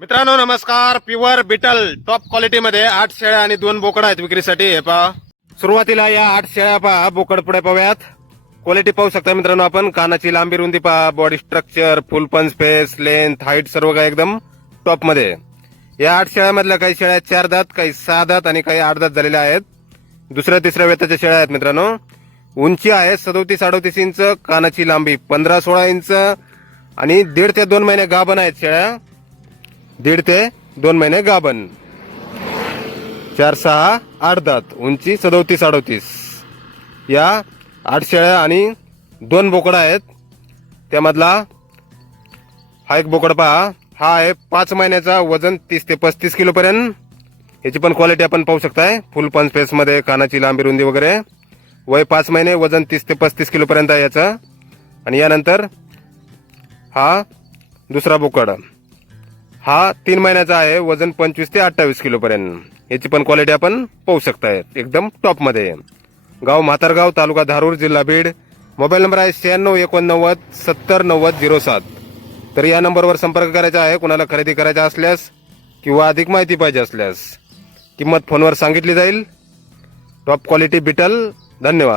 मित्रांनो नमस्कार. Pure beetle top क्वालिटीमध्ये आठ शेळ्या आणि दोन बोकड आहेत विक्रीसाठी. हे पहा. सुरुवातीला या आठ शेळ्या पहा. बोकड पुढे पाहूयात. क्वालिटी पाहू शकता मित्रांनो आपण. कानाची लांबी रुंदी पहा. बॉडी स्ट्रक्चर फुल पंच फेस लेंथ हाईट सर्व काही एकदम टॉपमध्ये. या आठ शेळ्यामधल्या काही शेळ्या चार दात काही सहा दात आणि काही आठ दात झालेल्या आहेत. दुसऱ्या तिसऱ्या वेताच्या शेळ्या आहेत मित्रांनो. उंची आहे सदोतीस अडोतीस इंच. कानाची लांबी पंधरा सोळा इंच. आणि दीड ते दोन महिने गाभण आहेत शेळ्या. दीड ते दोन महिने गाभण. चार सहा आठ दात उंची सदोतीस अडोतीस. या आठ शेळ्या आणि दोन बोकडा आहेत. त्यामधला हा एक बोकड पहा. हा आहे पाच महिन्याचा वजन तीस ते पस्तीस किलोपर्यंत याची पण क्वालिटी आपण पाहू शकताय. फुल पंच फेसमध्ये कानाची लांबी रुंदी वगैरे. वय पाच महिने वजन तीस ते पस्तीस किलोपर्यंत आहे याचं. आणि यानंतर हा दुसरा बोकड. हा तीन महिन्याचा आहे वजन पंचवीस ते अठ्ठावीस किलो पर्यंत. याची पण क्वालिटी आपण पाहू शकताय एकदम टॉपमध्ये. गाव म्हातारगाव तालुका धारूर जिल्हा बीड. मोबाईल नंबर आहे शहाण्णव एकोणनव्वद सत्तर नव्वद झिरो सात. तर या नंबरवर संपर्क करायचा आहे कुणाला खरेदी करायचा असल्यास किंवा अधिक माहिती पाहिजे असल्यास. किंमत फोनवर सांगितली जाईल. टॉप क्वालिटी बिटल धन्यवाद.